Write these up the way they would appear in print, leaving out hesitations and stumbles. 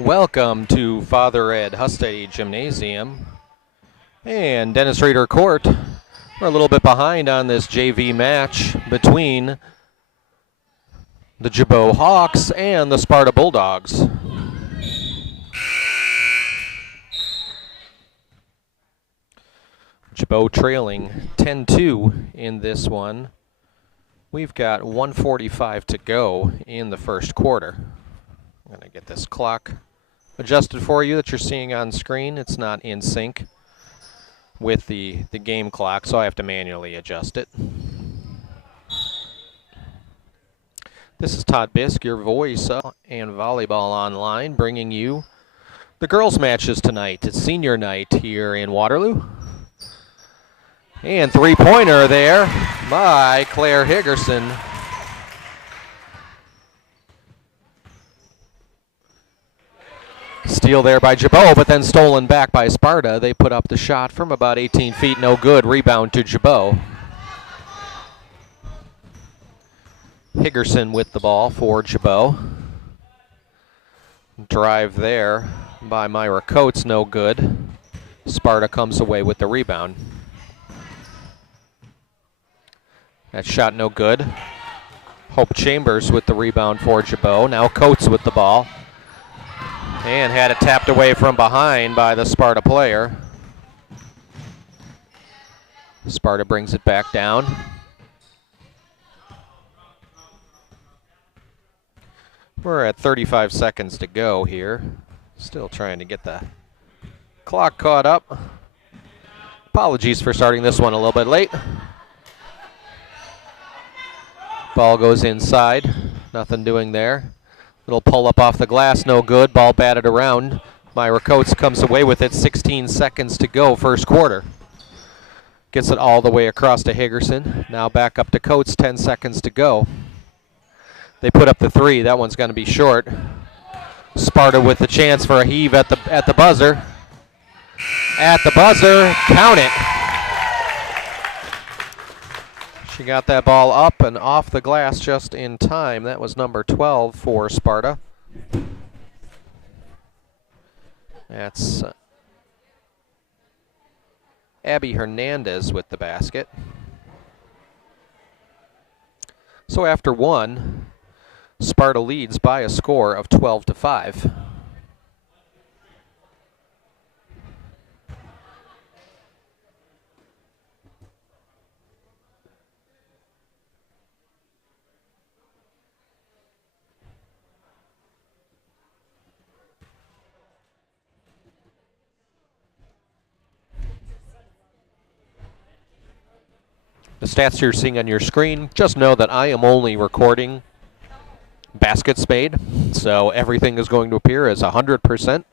Welcome to Father Ed Hustedde Gymnasium and Dennis Reeder Court. We're a little bit behind on this JV match between the Gibault Hawks and the Sparta Bulldogs. Gibault trailing 10-2 in this one. We've got 1:45 to go in the first quarter. I'm going to get this clock adjusted for you that you're seeing on screen. It's not in sync with the game clock, so I have to manually adjust it. This is Todd Bisk, your voice and volleyball online, bringing you the girls' matches tonight. It's senior night here in Waterloo. And three-pointer there by Claire Higgerson. Steal there by Gibault, but then stolen back by Sparta. They put up the shot from about 18 feet, no good. Rebound to Gibault. Higgerson with the ball for Gibault. Drive there by Myra Coates, no good. Sparta comes away with the rebound. That shot no good. Hope Chambers with the rebound for Gibault. Now Coates with the ball. And had it tapped away from behind by the Sparta player. Sparta brings it back down. We're at 35 seconds to go here. Still trying to get the clock caught up. Apologies for starting this one a little bit late. Ball goes inside. Nothing doing there. Little pull-up off the glass, no good. Ball batted around. Myra Coates comes away with it. 16 seconds to go, first quarter. Gets it all the way across to Higgerson. Now back up to Coates, 10 seconds to go. They put up the three. That one's going to be short. Sparta with the chance for a heave at the buzzer. At the buzzer, count it. She got that ball up and off the glass just in time. That was number 12 for Sparta. That's Abby Hernandez with the basket. So after one, Sparta leads by a score of 12-5. The stats you're seeing on your screen, just know that I am only recording baskets made, so everything is going to appear as 100%.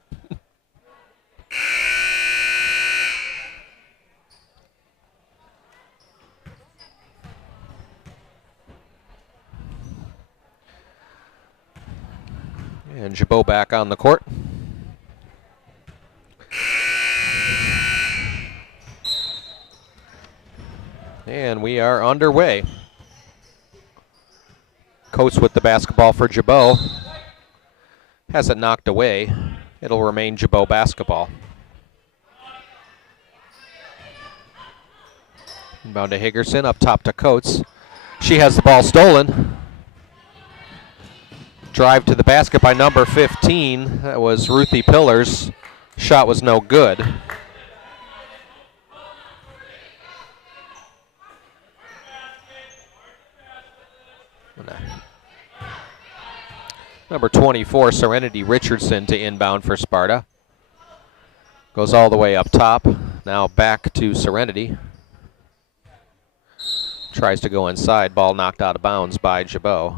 And Gibault back on the court. And we are underway. Coates with the basketball for Gibault. Has it knocked away. It'll remain Gibault basketball. Inbound to Higgerson, up top to Coates. She has the ball stolen. Drive to the basket by number 15. That was Ruthie Pillars. Shot was no good. Number 24, Serenity Richardson to inbound for Sparta. Goes all the way up top. Now back to Serenity. Tries to go inside. Ball knocked out of bounds by Gibault.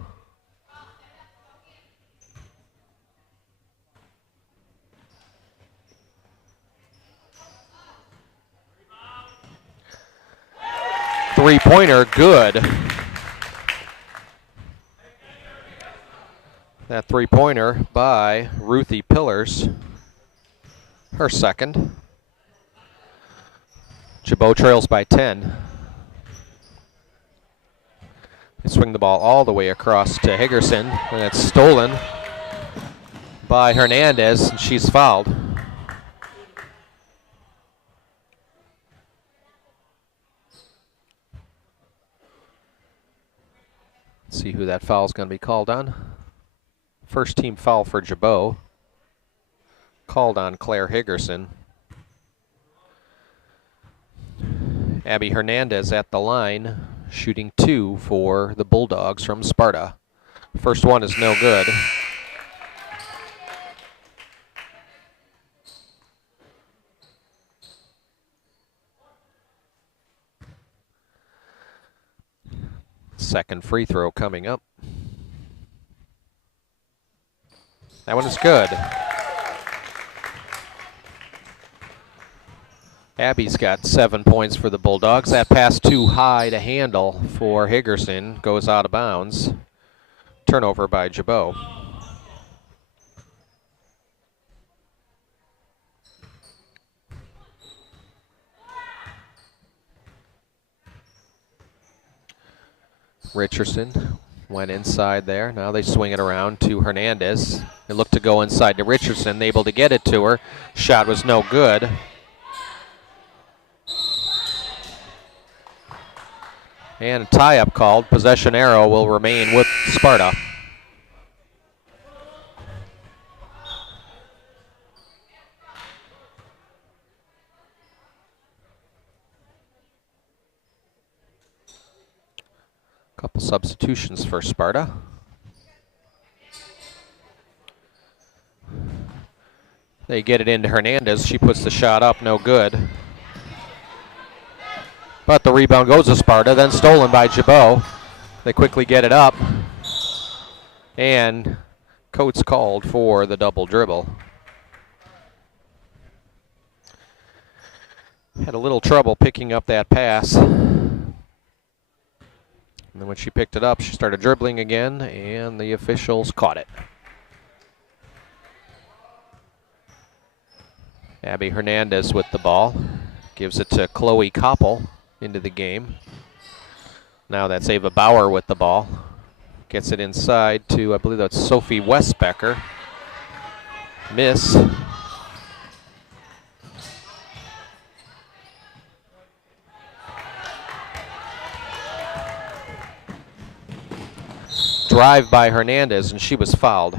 Three-pointer, good. That three-pointer by Ruthie Pillars, her second. Gibault trails by 10. They swing the ball all the way across to Higgerson, and it's stolen by Hernandez, and she's fouled. Let's see who that foul is going to be called on. First team foul for Gibault. Called on Claire Higgerson. Abby Hernandez at the line, shooting 2 for the Bulldogs from Sparta. First one is no good. Second free throw coming up. That one is good. Abby's got 7 points for the Bulldogs. That pass too high to handle for Higgerson. Goes out of bounds. Turnover by Gibault. Richardson went inside there. Now they swing it around to Hernandez. They look to go inside to Richardson. Able to get it to her. Shot was no good. And a tie-up called. Possession arrow will remain with Sparta. Couple substitutions for Sparta. They get it into Hernandez. She puts the shot up, no good. But the rebound goes to Sparta, then stolen by Gibault. They quickly get it up. And Coates called for the double dribble. Had a little trouble picking up that pass. And then when she picked it up, she started dribbling again, and the officials caught it. Abby Hernandez with the ball. Gives it to Chloe Koppel into the game. Now that's Ava Bauer with the ball. Gets it inside to, I believe that's Sophie Westbecker. Miss. Drive by Hernandez, and she was fouled.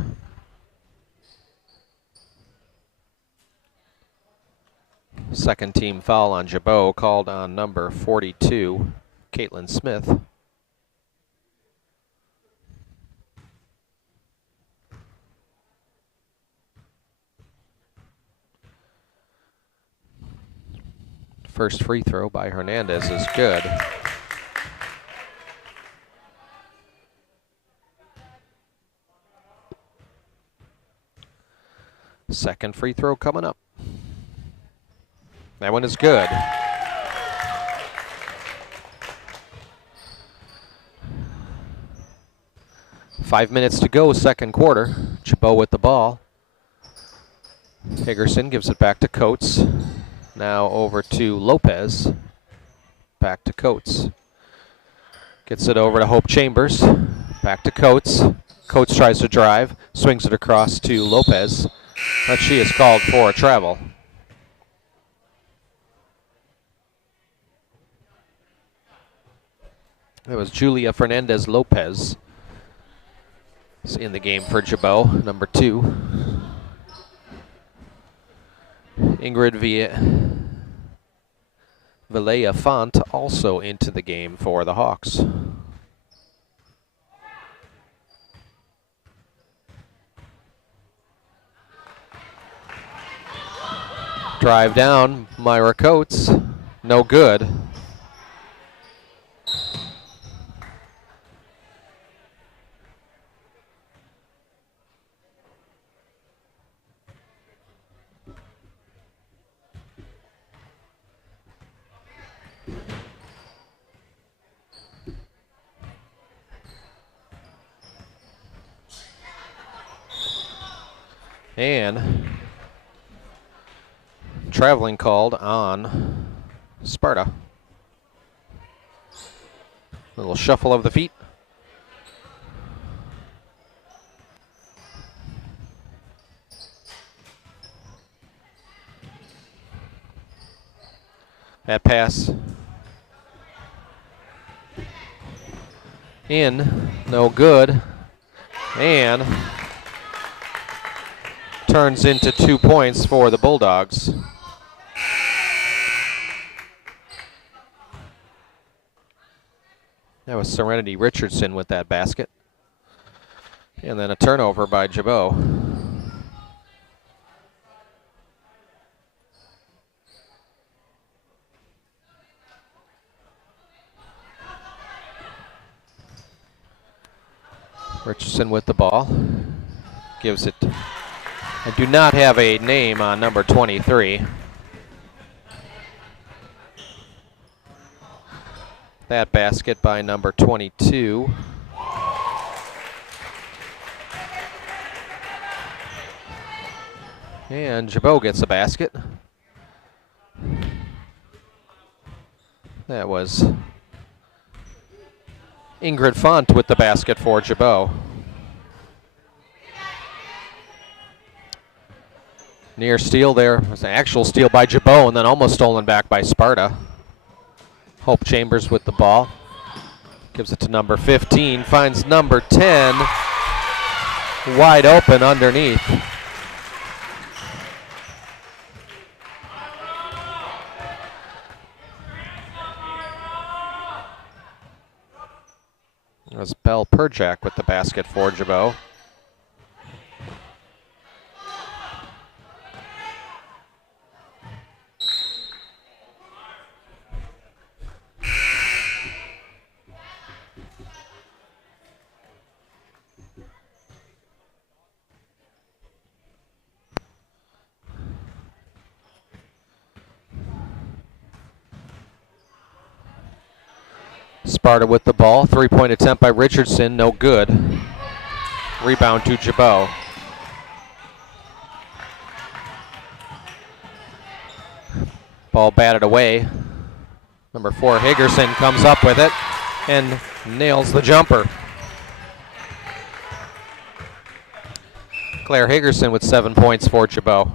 Second team foul on Gibault, called on number 42, Caitlin Smith. First free throw by Hernandez is good. Second free throw coming up. That one is good. Five minutes to go, second quarter. Gibault with the ball. Higgerson gives it back to Coates. Now over to Lopez. Back to Coates. Gets it over to Hope Chambers. Back to Coates. Coates tries to drive. Swings it across to Lopez. But she is called for a travel. It was Julia Fernandez Lopez in the game for Gibault, number 2. Ingrid Villela Font also into the game for the Hawks. Drive down, Myra Coates, no good. And traveling called on Sparta. Little shuffle of the feet. – That pass in, no good, and turns into 2 points for the Bulldogs. That was Serenity Richardson with that basket. And then a turnover by Gibault. Richardson with the ball. Gives it. I do not have a name on number 23. That basket by number 22. And Gibault gets a basket. That was Ingrid Font with the basket for Gibault. Near steal there. It was an actual steal by Gibault and then almost stolen back by Sparta. Hope Chambers with the ball. Gives it to number 15. Finds number 10 wide open underneath. It was Belle Perjak with the basket for Gibault. Sparta with the ball. 3-point attempt by Richardson, no good. Rebound to Gibault. Ball batted away. Number 4, Hagerson, comes up with it and nails the jumper. Claire Hagerson with 7 points for Gibault.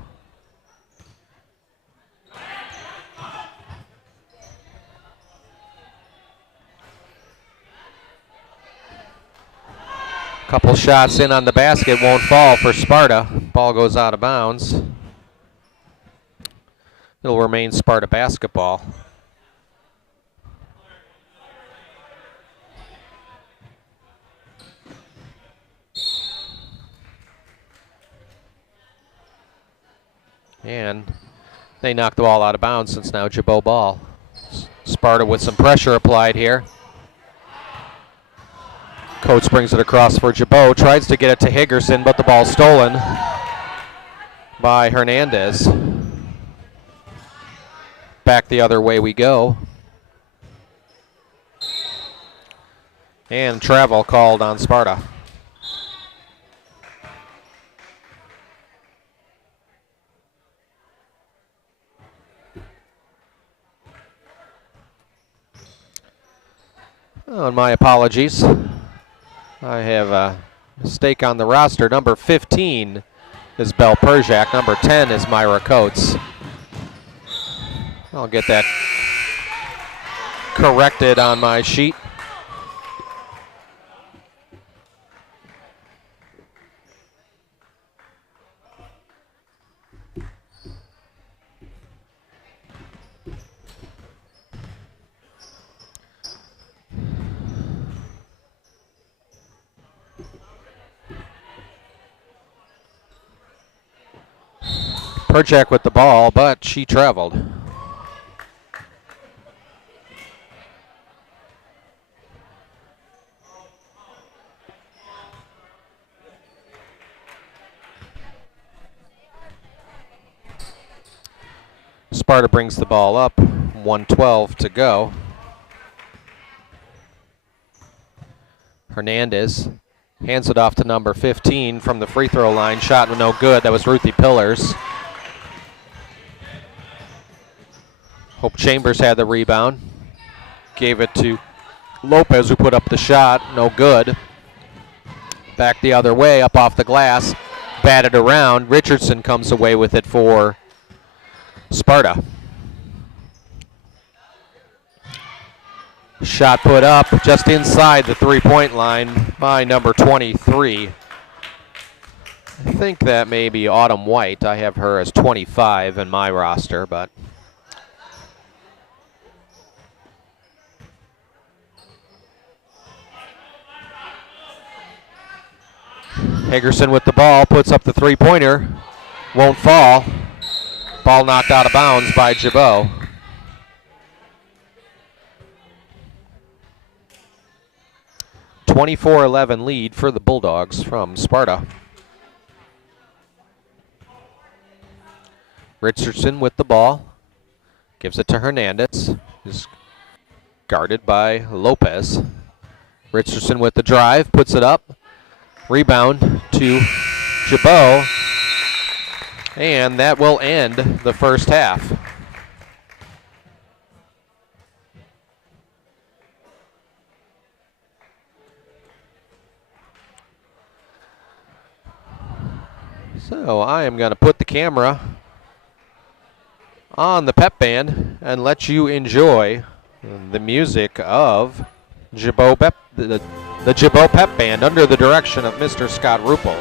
Couple shots in on the basket, won't fall for Sparta. Ball goes out of bounds. It'll remain Sparta basketball. And they knocked the ball out of bounds since now Gibault ball. Sparta with some pressure applied here. Coates brings it across for Gibault, tries to get it to Hagerson, but the ball's stolen by Hernandez. Back the other way we go. And travel called on Sparta. Oh, and my apologies. I have a mistake on the roster. Number 15 is Belle Perjak. Number 10 is Myra Coates. I'll get that corrected on my sheet. Perjak with the ball, but she traveled. Sparta brings the ball up, 1:12 to go. Hernandez hands it off to number 15 from the free throw line. Shot no good. That was Ruthie Pillars. Hope Chambers had the rebound. Gave it to Lopez, who put up the shot. No good. Back the other way, up off the glass. Batted around. Richardson comes away with it for Sparta. Shot put up just inside the three-point line by number 23. I think that may be Autumn White. I have her as 25 in my roster, but Hagerson with the ball, puts up the three-pointer, won't fall. Ball knocked out of bounds by Gibault. (24-11) lead for the Bulldogs from Sparta. Richardson with the ball, gives it to Hernandez, is guarded by Lopez. Richardson with the drive, puts it up, rebound to Gibault, and that will end the first half. So I am going to put the camera on the pep band and let you enjoy the music of Gibault the Gibault pep band under the direction of Mr. Scott Ruppel.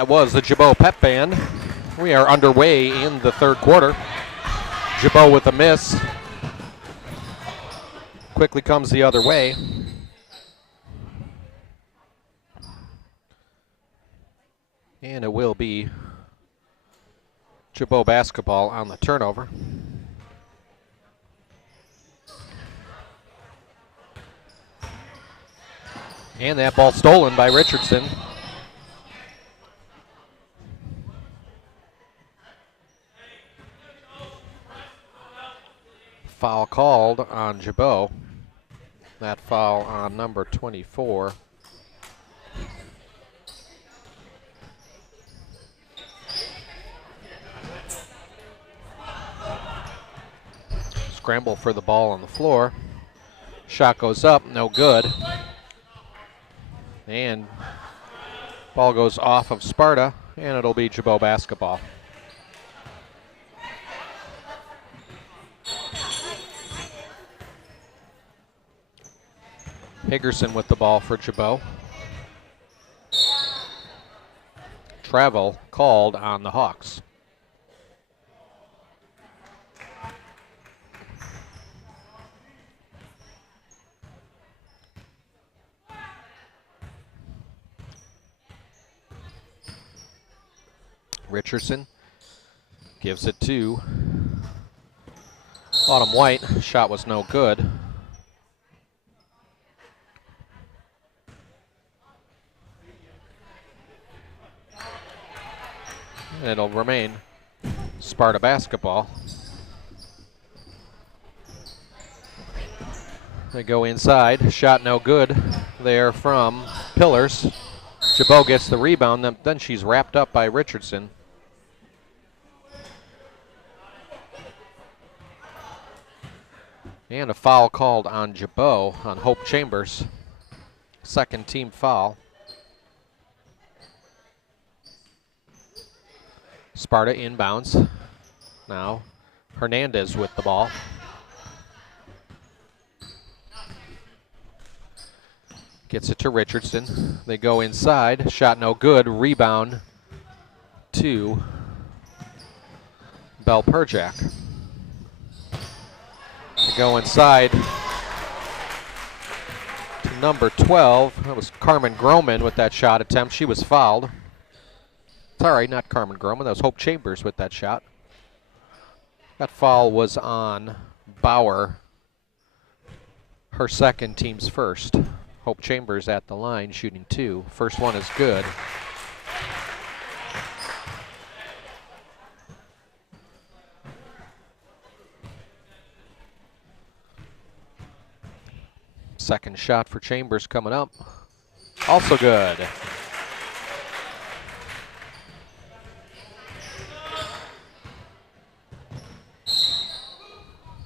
that was the Gibault Pep Band. We are underway in the third quarter. Gibault with a miss. Quickly comes the other way. And it will be Gibault basketball on the turnover. And that ball stolen by Richardson. Foul called on Gibault. That foul on number 24. Scramble for the ball on the floor. Shot goes up, no good. And ball goes off of Sparta, and it'll be Gibault basketball. Higgerson with the ball for Gibault. Travel called on the Hawks. Richardson gives it to Autumn White. Shot was no good. It'll remain Sparta basketball. They go inside. Shot no good there from Pillars. Gibault gets the rebound, then she's wrapped up by Richardson. And a foul called on Gibault on Hope Chambers. Second team foul. Sparta inbounds. Now Hernandez with the ball. Gets it to Richardson. They go inside. Shot no good. Rebound to Bell Perjak. They go inside to number 12. That was Carmen Groman with that shot attempt. She was fouled. Sorry, not Carmen Groman. That was Hope Chambers with that shot. That foul was on Bauer, her second, team's first. Hope Chambers at the line, shooting two. First one is good. Second shot for Chambers coming up. Also good.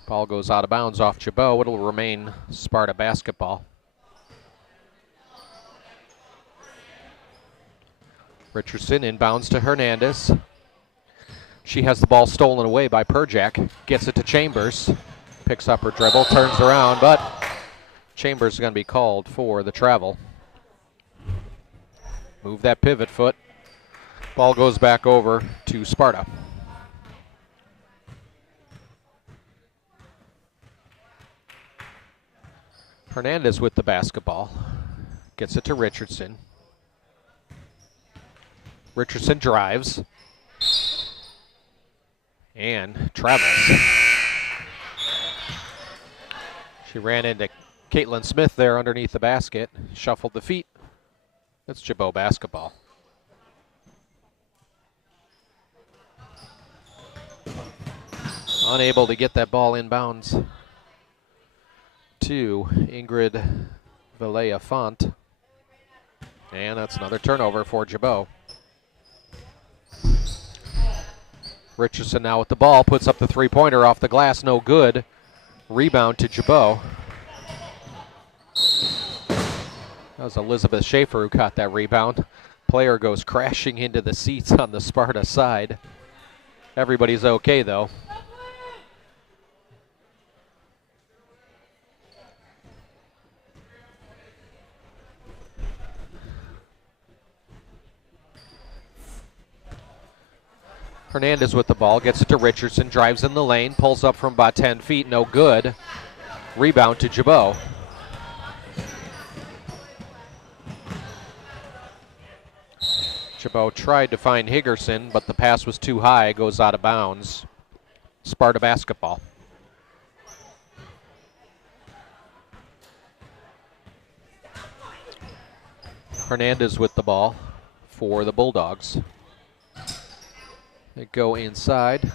Ball goes out of bounds off Gibault. It'll remain Sparta basketball. Richardson inbounds to Hernandez. She has the ball stolen away by Perjak. Gets it to Chambers. Picks up her dribble, turns around, but Chambers is going to be called for the travel. Move that pivot foot. Ball goes back over to Sparta. Hernandez with the basketball. Gets it to Richardson. Richardson drives. And travels. She ran into Caitlin Smith there underneath the basket. Shuffled the feet. It's Gibault basketball. Unable to get that ball inbounds to Ingrid Valea Font. And that's another turnover for Gibault. Richardson now with the ball, puts up the three-pointer off the glass, no good. Rebound to Gibault. That was Elizabeth Schaefer who caught that rebound. Player goes crashing into the seats on the Sparta side. Everybody's okay though. Hernandez with the ball, gets it to Richardson, drives in the lane, pulls up from about 10 feet, no good. Rebound to Gibault. Gibault tried to find Higgerson, but the pass was too high, goes out of bounds. Sparta basketball. Hernandez with the ball for the Bulldogs. They go inside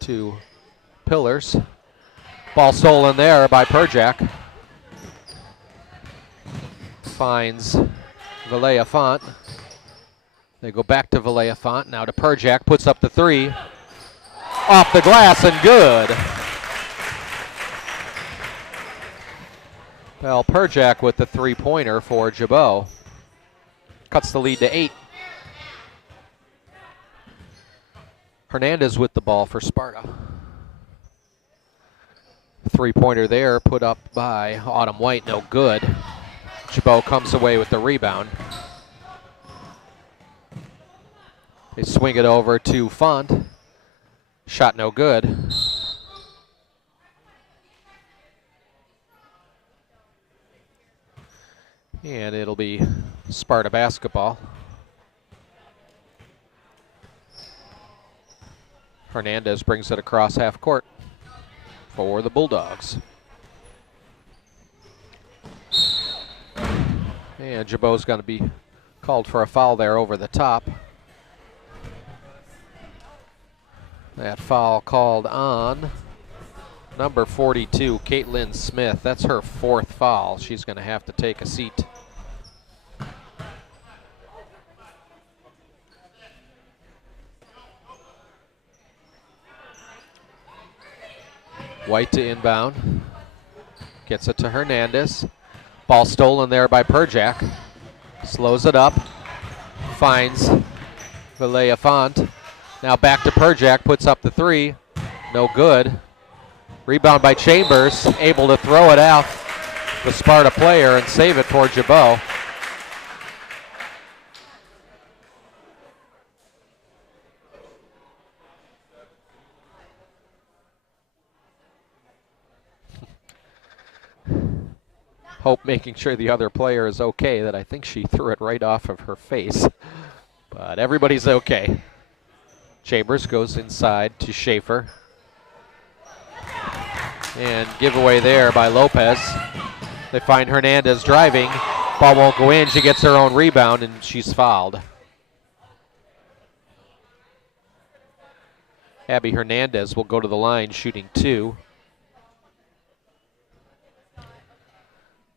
to Pillars. Ball stolen there by Perjak. Finds Valea Font. They go back to Valea Font, now to Perjak, puts up the three. Off the glass and good. Well, Perjak with the three-pointer for Gibault. Cuts the lead to 8. Hernandez with the ball for Sparta. Three-pointer there put up by Autumn White, no good. Gibault comes away with the rebound. They swing it over to Font. Shot no good. And it'll be Sparta basketball. Hernandez brings it across half court for the Bulldogs. And Gibault's going to be called for a foul there over the top. That foul called on number 42, Caitlin Smith. That's her 4th foul. She's going to have to take a seat. White to inbound. Gets it to Hernandez. Ball stolen there by Perjak. Slows it up. Finds Valea Font. Now back to Perjak, puts up the three. No good. Rebound by Chambers, able to throw it out the Sparta player and save it for Gibault. Hope making sure the other player is okay, that I think she threw it right off of her face. But everybody's okay. Chambers goes inside to Schaefer. And giveaway there by Lopez. They find Hernandez driving. Ball won't go in. She gets her own rebound and she's fouled. Abby Hernandez will go to the line shooting 2.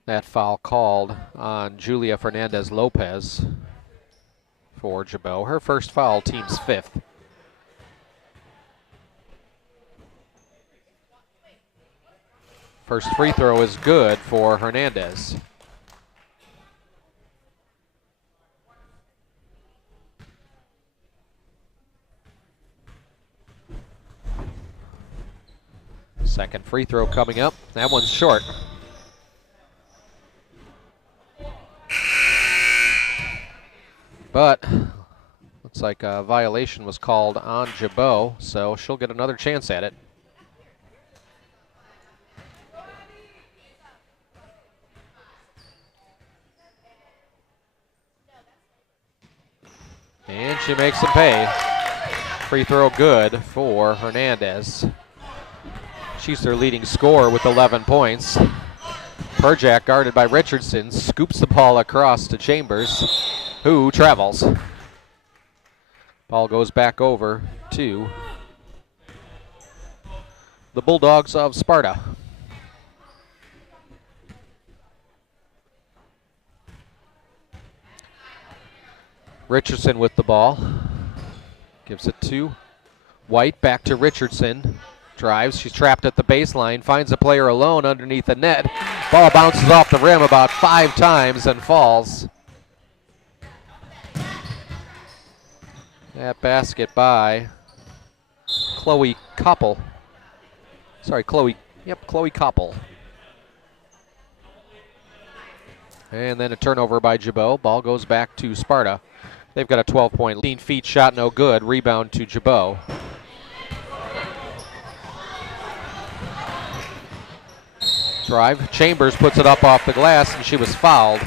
That foul called on Julia Fernandez Lopez for Gibault. Her first foul, team's 5th. First free throw is good for Hernandez. Second free throw coming up. That one's short. But looks like a violation was called on Gibault, so she'll get another chance at it. And she makes him pay. Free throw good for Hernandez. She's their leading scorer with 11 points. Perjak, guarded by Richardson, scoops the ball across to Chambers, who travels. Ball goes back over to the Bulldogs of Sparta. Richardson with the ball. Gives it to White, back to Richardson. Drives, she's trapped at the baseline, finds a player alone underneath the net. Ball bounces off the rim about 5 times and falls. That basket by Chloe Koppel. Chloe Koppel. And then a turnover by Gibault. Ball goes back to Sparta. They've got a 12-point lead. 15 feet shot, no good. Rebound to Gibault. Drive. Chambers puts it up off the glass, and she was fouled.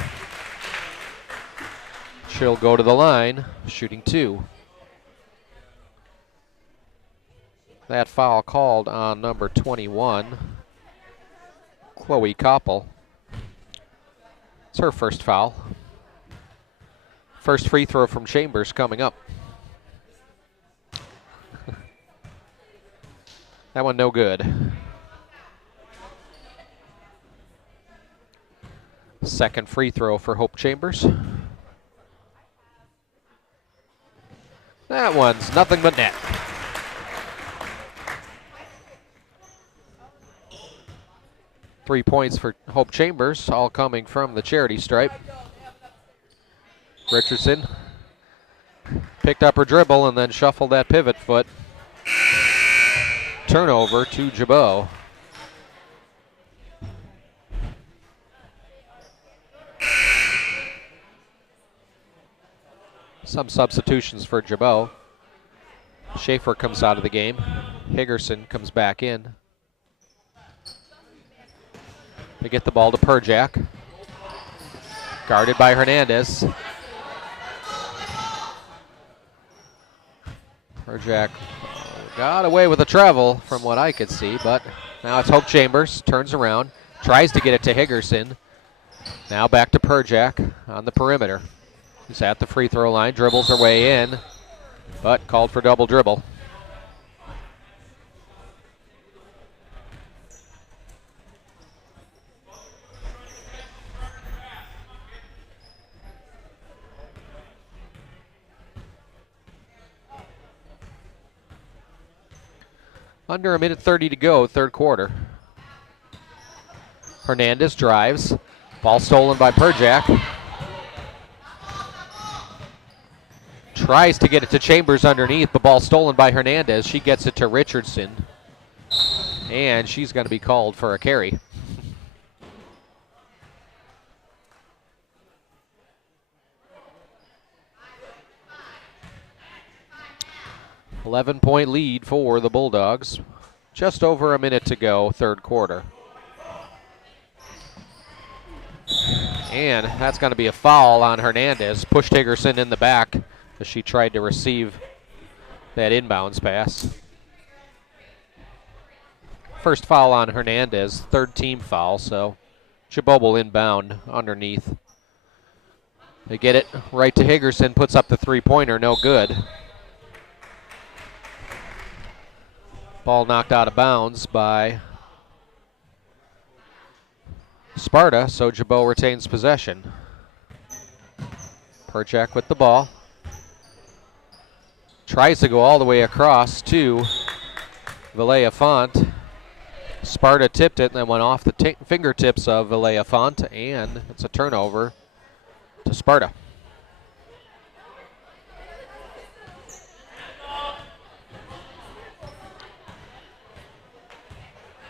She'll go to the line, shooting 2. That foul called on number 21, Chloe Koppel. It's her first foul. First free throw from Chambers coming up. That one no good. Second free throw for Hope Chambers. That one's nothing but net. Three points for Hope Chambers, all coming from the charity stripe. Richardson picked up her dribble and then shuffled that pivot foot. Turnover to Gibault. Some substitutions for Gibault. Schaefer comes out of the game. Higgerson comes back in. They get the ball to Perjak. Guarded by Hernandez. Perjak got away with a travel from what I could see, but now it's Hope Chambers. Turns around, tries to get it to Higgerson. Now back to Perjak on the perimeter. He's at the free throw line, dribbles her way in, but called for double dribble. Under a minute 30 to go, third quarter. Hernandez drives. Ball stolen by Perjak. Tries to get it to Chambers underneath, but ball stolen by Hernandez. She gets it to Richardson. And she's going to be called for a carry. .11 lead for the Bulldogs. Just over a minute to go, third quarter. And that's going to be a foul on Hernandez. Pushed Higgerson in the back as she tried to receive that inbounds pass. First foul on Hernandez, third team foul, so Gibault will inbound underneath. They get it right to Higgerson, puts up the three-pointer, no good. Ball knocked out of bounds by Sparta, so Gibault retains possession. Perjak with the ball. Tries to go all the way across to Vilea Font. Sparta tipped it and then went off the fingertips of Vilea Font, and it's a turnover to Sparta.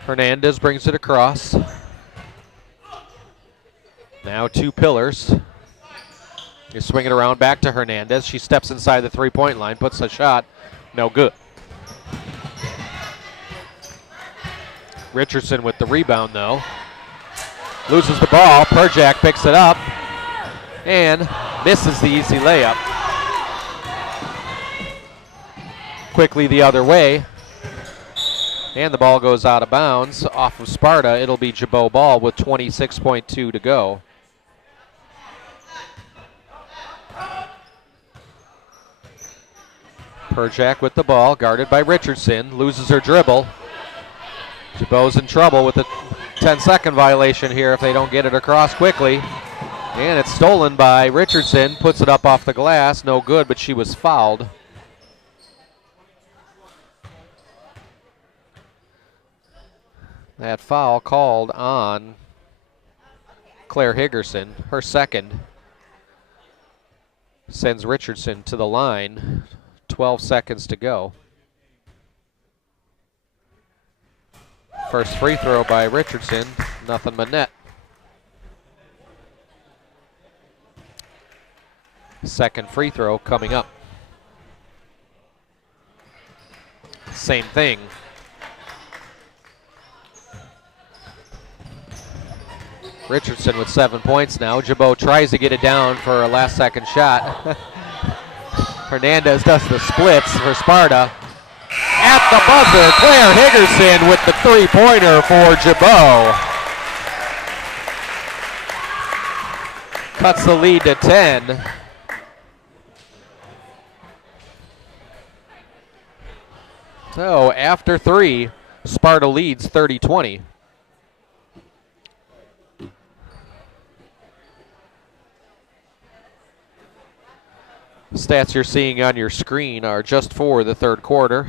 Hernandez brings it across. Now two pillars. You swing it around back to Hernandez. She steps inside the three-point line, puts a shot, no good. Richardson with the rebound though. Loses the ball, Perjak picks it up and misses the easy layup. Quickly the other way. And the ball goes out of bounds off of Sparta. It'll be Gibault ball with 26.2 to go. Perjak with the ball, guarded by Richardson, loses her dribble. Gibault's in trouble with a 10-second violation here if they don't get it across quickly. And it's stolen by Richardson, puts it up off the glass, no good, but she was fouled. That foul called on Claire Higgerson, her second. Sends Richardson to the line. 12 seconds to go. First free throw by Richardson, nothing but net. Second free throw coming up. Same thing. Richardson with 7 points now. Gibault tries to get it down for a last-second shot. Hernandez does the splits for Sparta. At the buzzer, Claire Higgerson with the three-pointer for Gibault. Cuts the lead to 10. So after 3, Sparta leads 30-20. Stats you're seeing on your screen are just for the third quarter.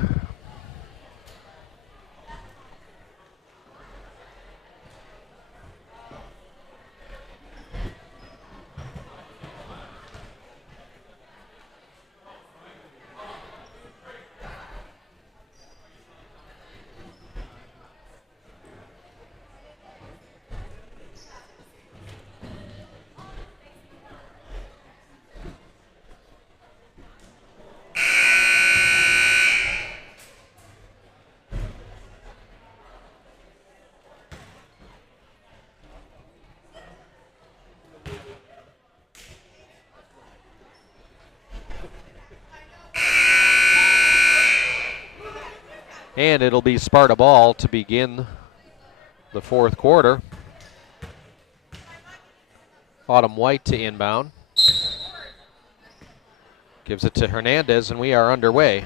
And it'll be Sparta ball to begin the fourth quarter. Autumn White to inbound. Gives it to Hernandez, and we are underway.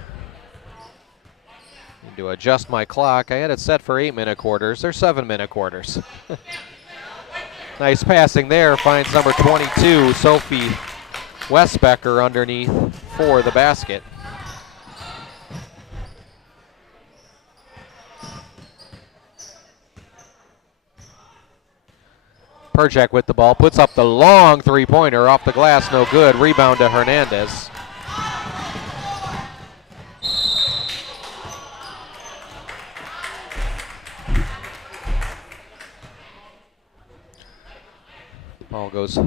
Need to adjust my clock. I had it set for 8-minute quarters. They're 7-minute quarters. Nice passing there. Finds number 22, Sophie Westbecker, underneath for the basket. Perjak with the ball, puts up the long three-pointer off the glass, no good. Rebound to Hernandez. Ball goes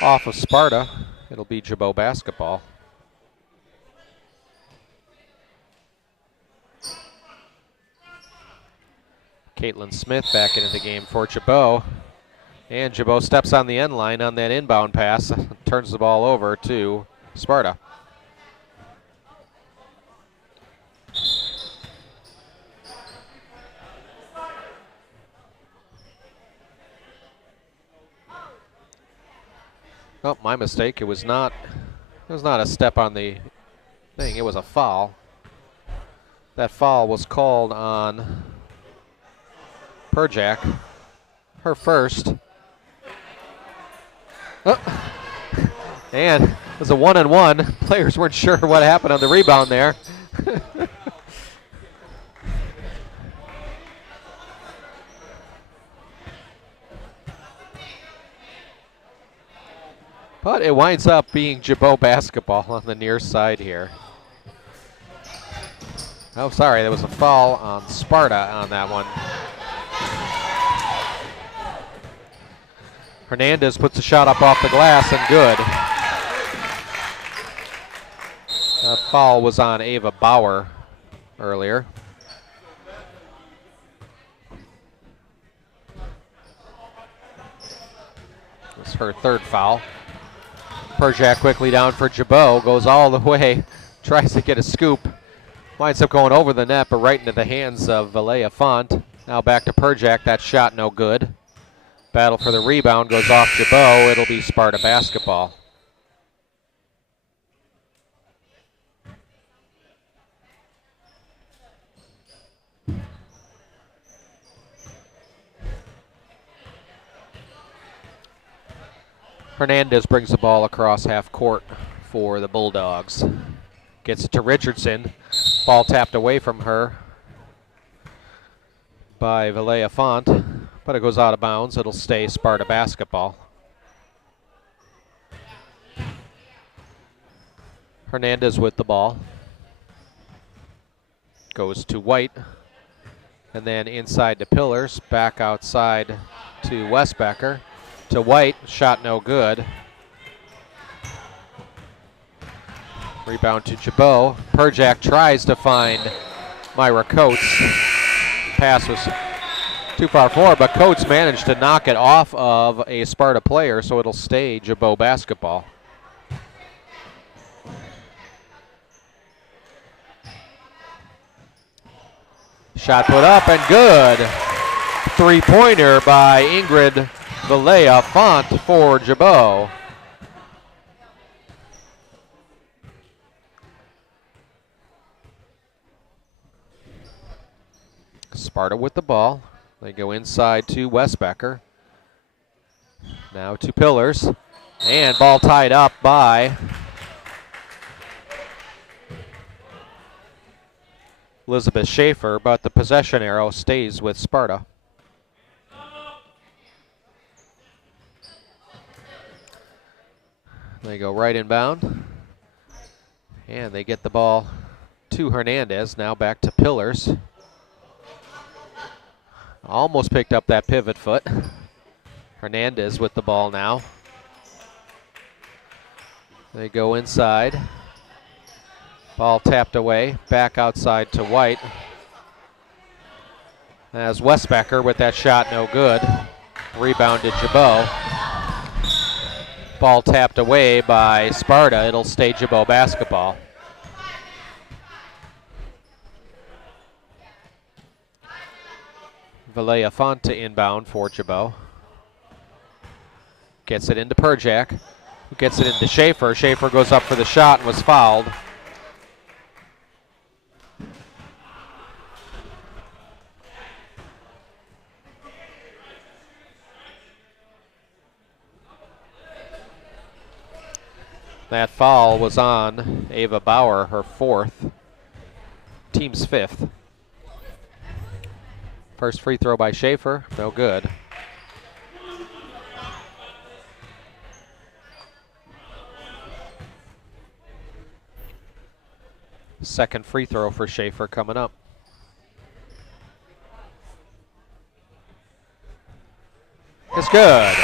off of Sparta. It'll be Gibault basketball. Caitlin Smith back into the game for Gibault. And Gibault steps on the end line on that inbound pass, turns the ball over to Sparta. Oh, my mistake. It was not a step on the thing. It was a foul. That foul was called on Perjak, her first. Oh. And it was a 1-on-1. Players weren't sure what happened on the rebound there. But it winds up being Gibault basketball on the near side here. Oh, sorry, there was a foul on Sparta on that one. Hernandez puts a shot up off the glass and good. That foul was on Ava Bauer earlier. It's her third foul. Perjak quickly down for Gibault, goes all the way, tries to get a scoop. Winds up going over the net, but right into the hands of Valea Font. Now back to Perjak, that shot no good. Battle for the rebound goes off Gibault. It'll be Sparta basketball. Hernandez brings the ball across half court for the Bulldogs. Gets it to Richardson. Ball tapped away from her by Valea Font, but it goes out of bounds. It'll stay Sparta basketball. Hernandez with the ball. Goes to White. And then inside to Pillars. Back outside to Westbecker. To White. Shot no good. Rebound to Gibault. Perjak tries to find Myra Coates. Pass was Too far forward, but Coates managed to knock it off of a Sparta player, so it'll stay Gibault basketball. Shot put up and good. Three-pointer by Ingrid Valea Font for Gibault. Sparta with the ball. They go inside to Westbecker. Now to Pillars. And ball tied up by Elizabeth Schaefer, but the possession arrow stays with Sparta. They go right inbound. And they get the ball to Hernandez. Now back to Pillars. Almost picked up that pivot foot. Hernandez with the ball now. They go inside. Ball tapped away. Back outside to White. As Westbecker with that shot, no good. Rebounded Gibault. Ball tapped away by Sparta. It'll stay Gibault basketball. Valea Fonte inbound for Gibault. Gets it into Perjak. Gets it into Schaefer. Schaefer goes up for the shot and was fouled. That foul was on Ava Bauer, her fourth, team's fifth. First free throw by Schaefer, no good. Second free throw for Schaefer coming up. It's good.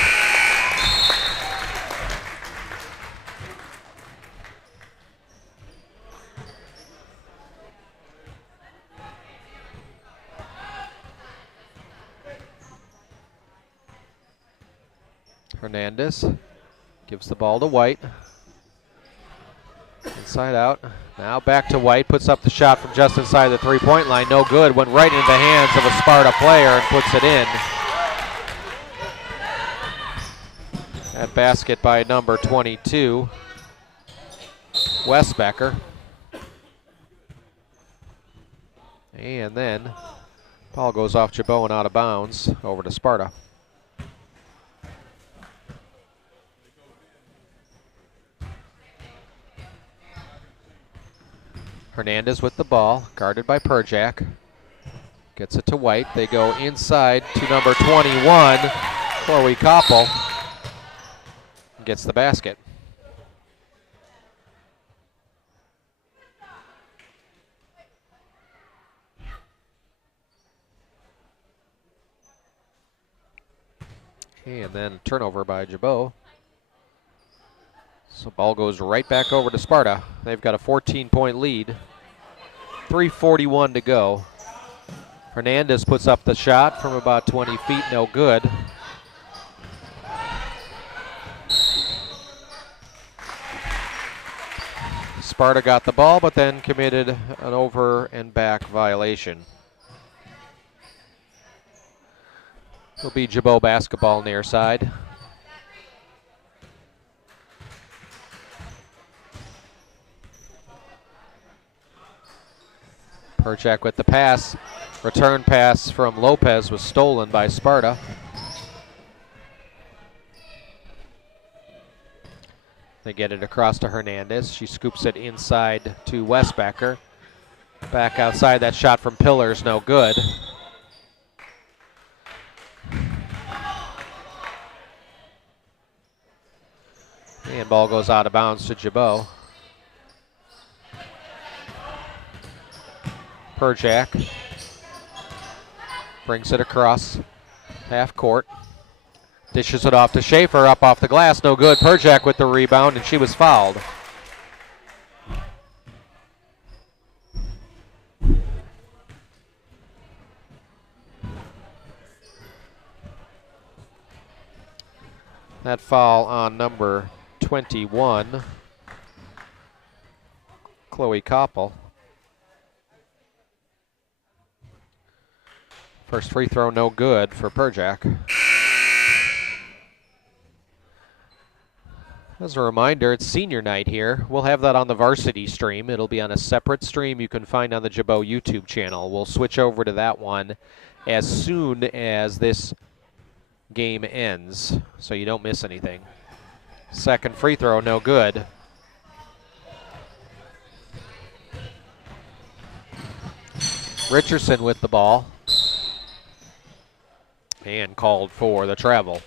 Hernandez gives the ball to White. Inside out. Now back to White. Puts up the shot from just inside the three-point line. No good. Went right into the hands of a Sparta player and puts it in. That basket by number 22, Westbecker. And then ball goes off Gibault and out of bounds over to Sparta. Hernandez with the ball, guarded by Perjak. Gets it to White. They go inside to number 21, Chloe Koppel. Gets the basket. And then turnover by Gibault. So ball goes right back over to Sparta. They've got a 14-point lead. 3:41 to go. Hernandez puts up the shot from about 20 feet, no good. Sparta got the ball, but then committed an over and back violation. It'll be Gibault basketball near side. Perchak with the pass. Return pass from Lopez was stolen by Sparta. They get it across to Hernandez. She scoops it inside to Westbecker. Back outside, that shot from Pillars, no good. And ball goes out of bounds to Gibault. Perjak brings it across half court. Dishes it off to Schaefer, up off the glass, no good. Perjak with the rebound, and she was fouled. That foul on number 21, Chloe Koppel. First free throw no good for Perjak. As a reminder, it's senior night here. We'll have that on the varsity stream. It'll be on a separate stream you can find on the Gibault YouTube channel. We'll switch over to that one as soon as this game ends, so you don't miss anything. Second free throw, no good. Richardson with the ball. And called for the travel.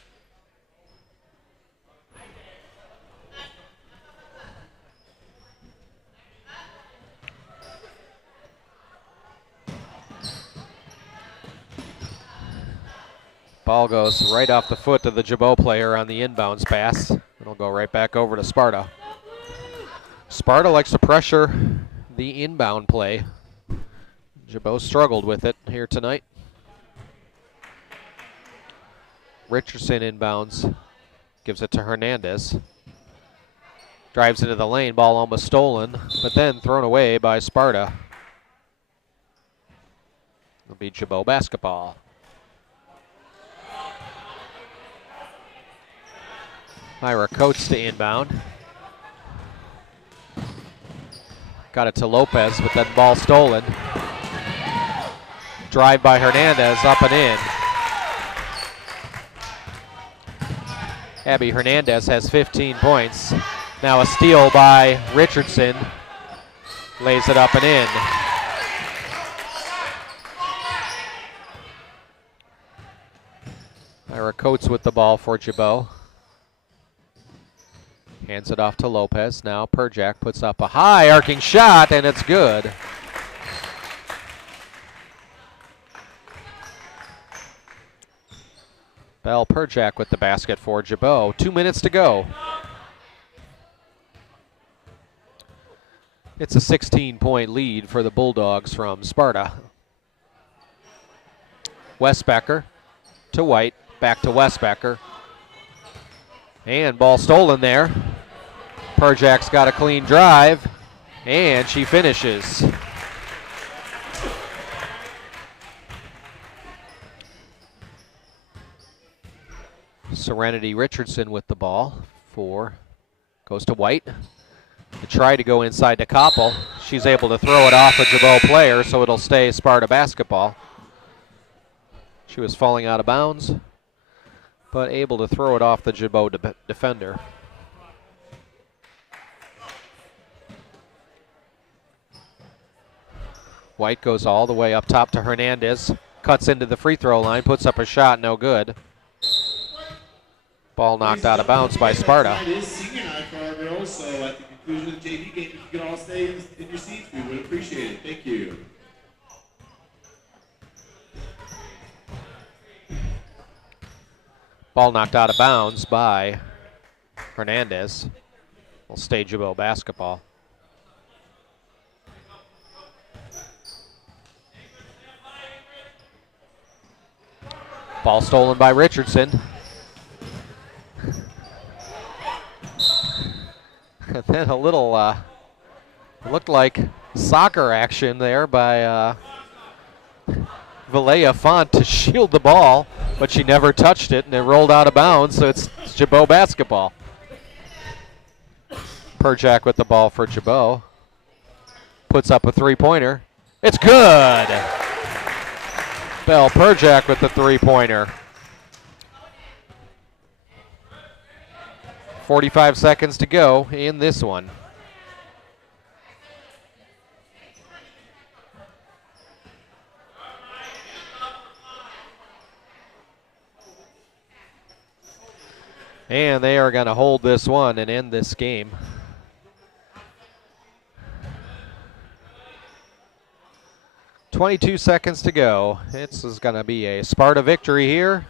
Ball goes right off the foot of the Gibault player on the inbounds pass. It'll go right back over to Sparta. Sparta likes to pressure the inbound play. Gibault struggled with it here tonight. Richardson inbounds, gives it to Hernandez. Drives into the lane, ball almost stolen, but then thrown away by Sparta. It'll be Gibault basketball. Myra Coates to inbound. Got it to Lopez, but then ball stolen. Drive by Hernandez, up and in. Abby Hernandez has 15 points. Now a steal by Richardson. Lays it up and in. Myra Coates with the ball for Gibault. Hands it off to Lopez. Now Perjak puts up a high arcing shot, and it's good. Belle Perjak with the basket for Gibault. 2 minutes to go. It's a 16-point lead for the Bulldogs from Sparta. Westbecker to White, back to Westbecker. And ball stolen there. Perjak's got a clean drive, and she finishes. Serenity Richardson with the ball goes to White. To try to go inside to Koppel. She's able to throw it off a Gibault player, so it'll stay Sparta basketball. She was falling out of bounds, but able to throw it off the Gibault defender. White goes all the way up top to Hernandez. Cuts into the free throw line, puts up a shot, no good. Ball knocked out of bounds by Sparta. It is senior night for our girls, so at the conclusion of the JV game, if you could all stay in your seats, we would appreciate it. Thank you. Ball knocked out of bounds by Hernandez. Will stay Gibault basketball. Ball stolen by Richardson. And then a little, looked like soccer action there by Valea Font to shield the ball, but she never touched it, and it rolled out of bounds, so it's Gibault basketball. Perjak with the ball for Gibault. Puts up a three-pointer. It's good! Belle Perjak with the three-pointer. 45 seconds to go in this one. And they are going to hold this one and end this game. .22 seconds to go. This is going to be a Sparta victory here.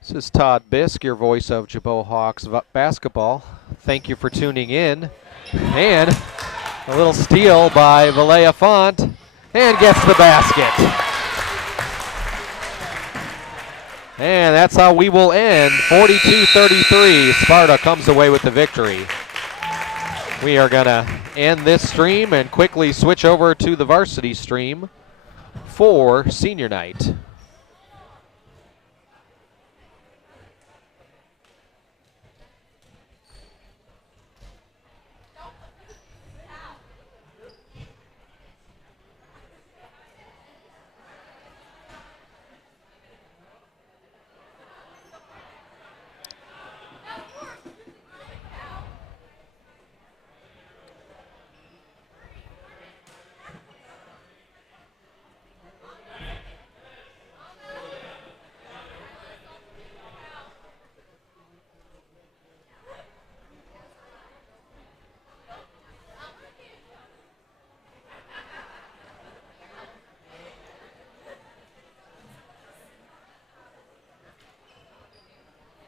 This is Todd Bisk, your voice of Gibault Hawks basketball. Thank you for tuning in. And a little steal by Valea Font, and gets the basket. And that's how we will end. 42-33. Sparta comes away with the victory. We are going to end this stream and quickly switch over to the varsity stream for senior night.